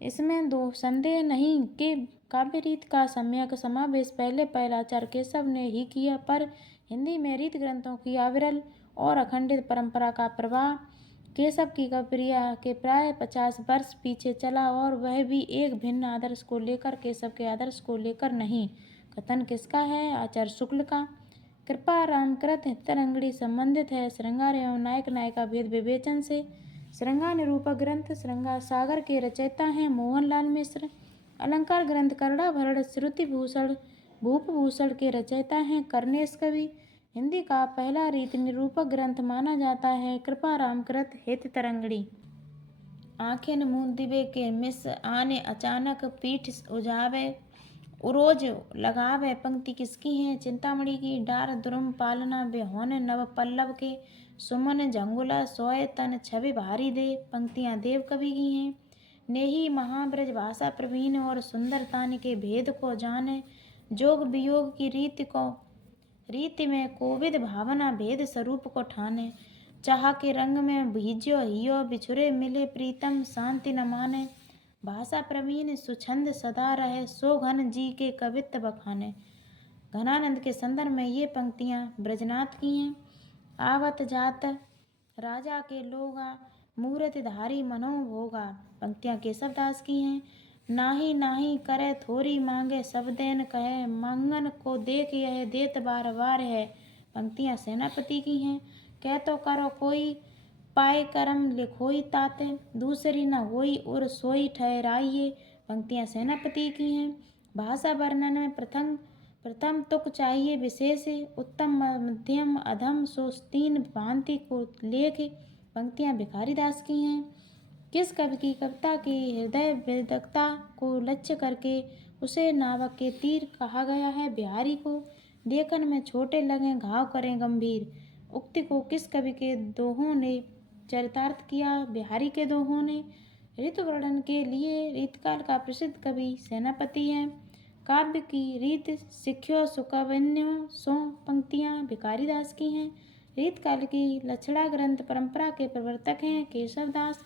इसमें दो संदेह नहीं कि काव्य रीत का सम्यक समावेश पहले पहलाचार्य केशव ने ही किया, पर हिंदी में रीत ग्रंथों की अविरल और अखंडित परंपरा का प्रवाह केशव की काव्यक्रिया के प्राय 50 वर्ष पीछे चला, और वह भी एक भिन्न आदर्श को लेकर, केशव के आदर्श को लेकर नहीं। कथन किसका है? आचार्य शुक्ल का। कृपा रामकृत हितरंगड़ी संबंधित है श्रृंगार एवं नायक नायिका भेद विवेचन से। श्रृंगार निरूपक ग्रंथ श्रृंगार सागर के रचयिता हैं मोहनलाल मिश्र। अलंकार ग्रंथ करड़ा भरड़ श्रुति भूषण भूपभूषण के रचयिता हैं करनेश कवि। हिंदी का पहला रीत निरूपक ग्रंथ माना जाता है कृपा रामकृत हिततरंगिणी। आँखें मूंद दिवे के मिस आने अचानक पीठ उजावे उरोज लगावे पंक्ति किसकी है? चिंतामणि की। डार द्रुम पालना बेहोन नव पल्लव के सुमन झंगुला सोए तन छवि भारी दे पंक्तियां देव कवि की हैं। नेही महाब्रज भाषा प्रवीण और सुंदरतान के भेद को जाने जोग वियोग की रीति में कोविद भावना भेद स्वरूप को ठाने चाह के रंग में भीज्यो हियो बिछुरे मिले प्रीतम शांति न माने भाषा प्रवीण सुछंद सदा रहे सो घन जी के कवित्व बखाने। घनानंद के संदर्भ में ये पंक्तियां ब्रजनाथ की हैं। आवत जात राजा के लोगा मूर्ति धारी मनोभोगा पंक्तियां केशवदास की हैं। नाही नाही करे थोरी मांगे सब देन कहे मंगन को देख यह देत बार बार है पंक्तियां सेनापति की हैं। कह तो करो कोई पाए कर्म लिखोई ताते दूसरी न होई और सोई ठहराइए पंक्तियां सेनापति की हैं। भाषा वर्णन में प्रथम तुक चाहिए विशेष उत्तम मध्यम अधम सो तीन भांति को लेख पंक्तियां भिखारी दास की हैं। किस कवि की कविता की हृदय वेदकता को लक्ष्य करके उसे नावक के तीर कहा गया है? बिहारी को। देखन में छोटे लगे घाव करें गंभीर उक्ति को किस कवि के दोहों ने चरितार्थ किया? बिहारी के दोहों ने। ऋतु वर्णन के लिए रीतकाल का प्रसिद्ध कवि सेनापति है। काव्य की रीत सिख्यो सुकवन्यो सो पंक्तियां भिखारी दास की हैं। रीतकाल की लक्षणा ग्रंथ परंपरा के प्रवर्तक हैं केशवदास।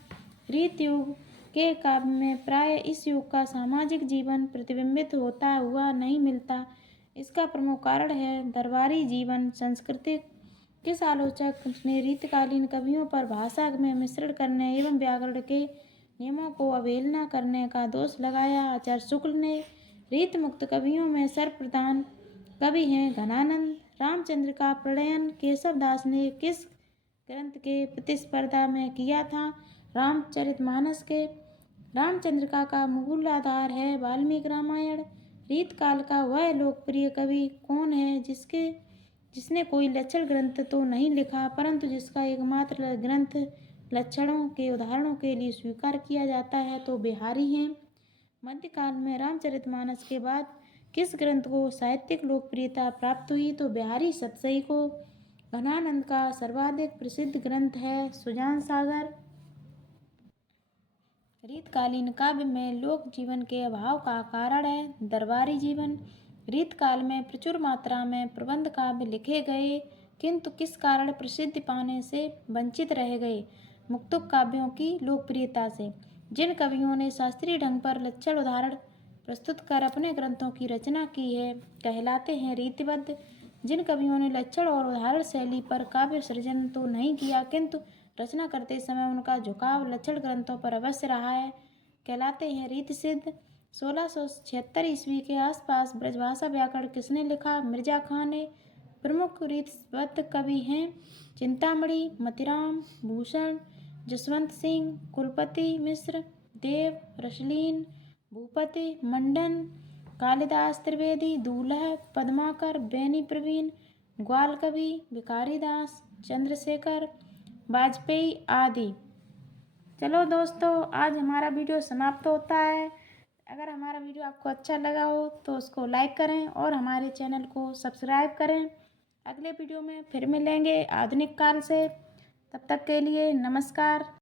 रीत युग के काव्य में प्राय इस युग का सामाजिक जीवन प्रतिबिंबित होता हुआ नहीं मिलता। इसका प्रमुख कारण है दरबारी जीवन संस्कृति। किस आलोचक ने रीतकालीन कवियों पर भाषा में मिश्रण करने एवं व्याकरण के नियमों को अवहेलना करने का दोष लगाया? आचार्य शुक्ल ने। रीत मुक्त कवियों में सर्वप्रधान कवि हैं घनानंद। रामचंद्र का प्रणयन केशवदास ने किस ग्रंथ के प्रतिस्पर्धा में किया था? रामचरितमानस के। रामचंद्र का मूल आधार है वाल्मीकि रामायण। रीत काल का वह लोकप्रिय कवि कौन है जिसने कोई लक्षण ग्रंथ तो नहीं लिखा परंतु जिसका एकमात्र ग्रंथ लक्षणों के उदाहरणों के लिए स्वीकार किया जाता है? तो बिहारी हैं। मध्यकाल में रामचरितमानस के बाद किस ग्रंथ को साहित्यिक लोकप्रियता प्राप्त हुई? तो बिहारी सतसई को। घनानंद का सर्वाधिक प्रसिद्ध ग्रंथ है सुजान सागर। रीतकालीन काव्य में लोक जीवन के अभाव का कारण है दरबारी जीवन। रीतकाल में प्रचुर मात्रा में प्रबंध काव्य लिखे गए किंतु किस कारण प्रसिद्धि पाने से वंचित रह गए? मुक्तक काव्यों की लोकप्रियता से। जिन कवियों ने शास्त्रीय ढंग पर लक्षण उदाहरण प्रस्तुत कर अपने ग्रंथों की रचना की है कहलाते हैं रीतिबद्ध। जिन कवियों ने लक्षण और उदाहरण शैली पर काव्य सृजन तो नहीं किया किंतु रचना करते समय उनका झुकाव लक्षण ग्रंथों पर अवश्य रहा है कहलाते हैं रीति सिद्ध। 1676 ईस्वी के आसपास ब्रजभाषा व्याकरण किसने लिखा? मिर्जा खां ने। प्रमुख रीतिबद्ध कवि हैं चिंतामणि मतिराम भूषण जसवंत सिंह कुलपति मिश्र देव रसलीन भूपति मंडन कालिदास त्रिवेदी दूल्हा पद्माकर बेनी प्रवीण ग्वाल कवि भिखारी दास चंद्रशेखर वाजपेयी आदि। चलो दोस्तों आज हमारा वीडियो समाप्त होता है। अगर हमारा वीडियो आपको अच्छा लगा हो तो उसको लाइक करें और हमारे चैनल को सब्सक्राइब करें। अगले वीडियो में फिर मिलेंगे आधुनिक काल से। तब तक के लिए नमस्कार।